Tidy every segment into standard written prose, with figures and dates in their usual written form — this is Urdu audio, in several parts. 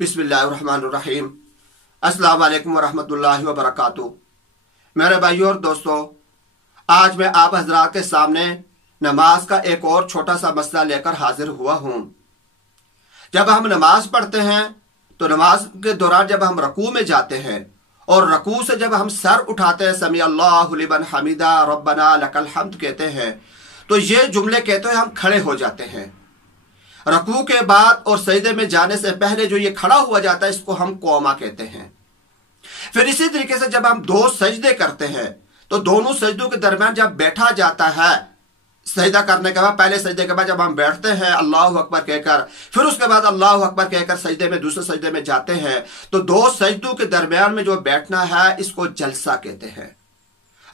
بسم اللہ الرحمن الرحیم۔ السلام علیکم ورحمۃ اللہ وبرکاتہ۔ میرے بھائیوں اور دوستو، آج میں آپ حضرات کے سامنے نماز کا ایک اور چھوٹا سا مسئلہ لے کر حاضر ہوا ہوں۔ جب ہم نماز پڑھتے ہیں تو نماز کے دوران جب ہم رکوع میں جاتے ہیں اور رکوع سے جب ہم سر اٹھاتے ہیں، سمیع اللہ لمن حمیدہ ربنا لک الحمد کہتے ہیں، تو یہ جملے کہتے ہوئے ہم کھڑے ہو جاتے ہیں۔ رکوع کے بعد اور سجدے میں جانے سے پہلے جو یہ کھڑا ہوا جاتا ہے، اس کو ہم قومہ کہتے ہیں۔ پھر اسی طریقے سے جب ہم دو سجدے کرتے ہیں تو دونوں سجدوں کے درمیان جب بیٹھا جاتا ہے، سجدہ کرنے کے بعد پہلے سجدے کے بعد جب ہم بیٹھتے ہیں اللہ اکبر کہہ کر، پھر اس کے بعد اللہ اکبر کہہ کر سجدے میں دوسرے سجدے میں جاتے ہیں، تو دو سجدوں کے درمیان میں جو بیٹھنا ہے اس کو جلسہ کہتے ہیں۔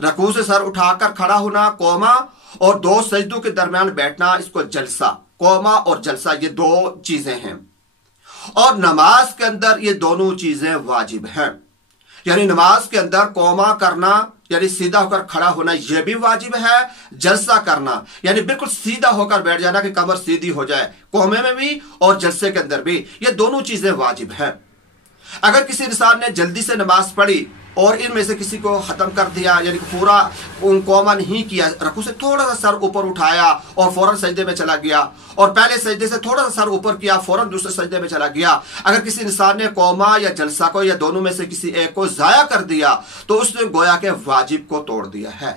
رکوع سے سر اٹھا کر کھڑا ہونا قومہ، اور دو سجدوں کے درمیان بیٹھنا اس کو جلسہ، قومہ اور جلسہ یہ دو چیزیں ہیں۔ اور نماز کے اندر یہ دونوں چیزیں واجب ہیں، یعنی نماز کے اندر قومہ کرنا یعنی سیدھا ہو کر کھڑا ہونا یہ بھی واجب ہے، جلسہ کرنا یعنی بالکل سیدھا ہو کر بیٹھ جانا کہ کمر سیدھی ہو جائے، قومے میں بھی اور جلسے کے اندر بھی یہ دونوں چیزیں واجب ہیں۔ اگر کسی انسان نے جلدی سے نماز پڑھی اور ان میں سے کسی کو ختم کر دیا، یعنی پورا قومہ نہیں کیا، رکوع سے تھوڑا سا سر اوپر اٹھایا اور فوراً سجدے میں چلا گیا، اور پہلے سجدے سے تھوڑا سا سر اوپر کیا فوراً دوسرے سجدے میں چلا گیا، اگر کسی انسان نے قومہ یا جلسہ کو یا دونوں میں سے کسی ایک کو ضائع کر دیا تو اس نے گویا کہ واجب کو توڑ دیا ہے۔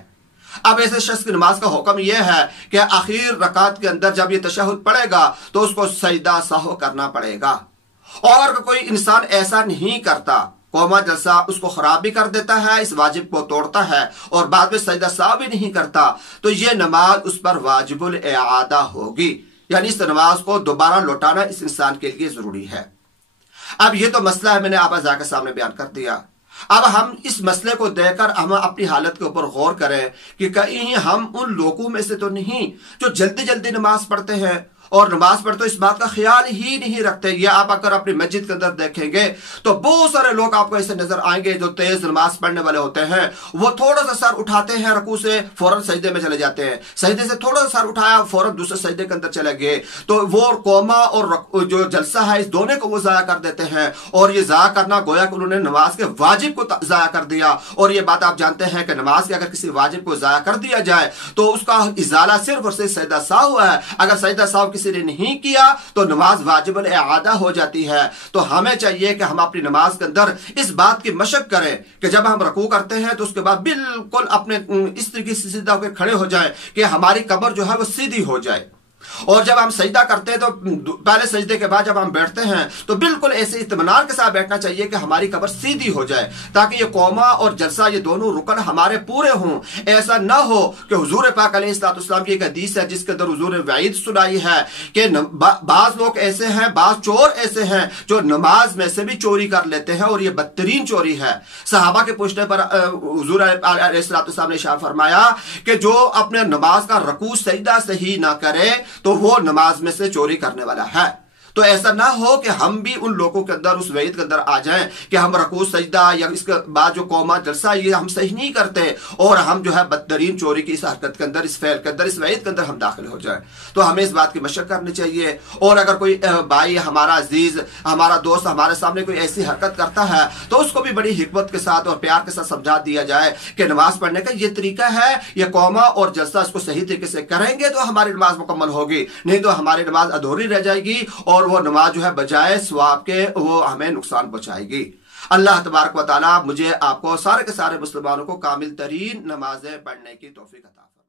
اب ایسے شخص کی نماز کا حکم یہ ہے کہ آخر رکعت کے اندر جب یہ تشہد پڑھے گا تو اس کو سجدہ سہو کرنا پڑے گا، اور اگر کوئی انسان ایسا نہیں کرتا، قومہ جلسہ اس کو خراب بھی کر دیتا ہے، اس واجب کو توڑتا ہے اور بعد میں سجدہ سہو بھی نہیں کرتا، تو یہ نماز اس پر واجب الاعادہ ہوگی، یعنی اس نماز کو دوبارہ لوٹانا اس انسان کے لیے ضروری ہے۔ اب یہ تو مسئلہ ہے، میں نے آپ حضرات کے سامنے بیان کر دیا۔ اب ہم اس مسئلے کو دیکھ کر ہم اپنی حالت کے اوپر غور کریں کہ کہیں ہم ان لوگوں میں سے تو نہیں جو جلدی جلدی نماز پڑھتے ہیں اور نماز پڑھتے تو اس بات کا خیال ہی نہیں رکھتے۔ یہ آپ اگر اپنی مسجد کے اندر دیکھیں گے تو بہت سارے لوگ آپ کو ایسے نظر آئیں گے جو تیز نماز پڑھنے والے ہوتے ہیں، وہ تھوڑا سا سر اٹھاتے ہیں رکوع سے فوراً سجدے میں چلے جاتے ہیں، سجدے سے تھوڑا سا سر اٹھایا فوراً دوسرے سجدے کے اندر چلے گئے، تو وہ قومہ اور جو جلسہ ہے اس دونوں کو وہ ضائع کر دیتے ہیں، اور یہ ضائع کرنا گویا کہ انہوں نے نماز کے واجب کو ضائع کر دیا۔ اور یہ بات آپ جانتے ہیں کہ نماز کے اگر کسی واجب کو ضائع کر دیا جائے تو اس کا ازالہ صرف اور صرف سجدہ سہو ہے۔ اگر سجدہ سہو کسی نے نہیں کیا تو نماز واجب الاعادہ ہو جاتی ہے۔ تو ہمیں چاہیے کہ ہم اپنی نماز کے اندر اس بات کی مشق کریں کہ جب ہم رکوع کرتے ہیں تو اس کے بعد بالکل اپنے اس طریقے سے سیدھا ہو کے کھڑے ہو جائیں کہ ہماری کمر جو ہے وہ سیدھی ہو جائے، اور جب ہم سجدہ کرتے ہیں تو پہلے سجدے کے بعد جب ہم بیٹھتے ہیں تو بالکل ایسے اطمینان کے ساتھ بیٹھنا چاہیے کہ ہماری کمر سیدھی ہو جائے، تاکہ یہ قومہ اور جلسہ یہ دونوں رکن ہمارے پورے ہوں۔ ایسا نہ ہو کہ حضور پاک علیہ الصلوۃ والسلام کی ایک حدیث ہے جس کے اندر حضور نے وعید سنائی ہے کہ بعض لوگ ایسے ہیں، بعض چور ایسے ہیں جو نماز میں سے بھی چوری کر لیتے ہیں، اور یہ بدترین چوری ہے۔ صحابہ کے پوچھنے پر حضور علیہ الصلوۃ والسلام نے ارشاد فرمایا کہ جو اپنے نماز کا رکوع سجدہ صحیح نہ کرے تو وہ نماز میں سے چوری کرنے والا ہے۔ تو ایسا نہ ہو کہ ہم بھی ان لوگوں کے اندر اس وعید کے اندر آ جائیں کہ ہم رکوع سجدہ یا اس کے بعد جو قومہ جلسہ یہ ہم صحیح نہیں کرتے، اور ہم جو ہے بدترین چوری کی اس حرکت کے اندر، اس فعل کے اندر، اس وعید کے اندر ہم داخل ہو جائیں۔ تو ہمیں اس بات کی مشق کرنی چاہیے، اور اگر کوئی بھائی ہمارا عزیز، ہمارا دوست ہمارے سامنے کوئی ایسی حرکت کرتا ہے تو اس کو بھی بڑی حکمت کے ساتھ اور پیار کے ساتھ سمجھا دیا جائے کہ نماز پڑھنے کا یہ طریقہ ہے، یہ قومہ اور جلسہ اس کو صحیح طریقے سے کریں گے تو ہماری نماز مکمل ہوگی، نہیں تو ہماری نماز ادھوری رہ جائے گی، اور وہ نماز جو ہے بجائے ثواب کے وہ ہمیں نقصان پہنچائے گی۔ اللہ تبارک و تعالی مجھے آپ کو سارے کے سارے مسلمانوں کو کامل ترین نمازیں پڑھنے کی توفیق عطا فرمائے۔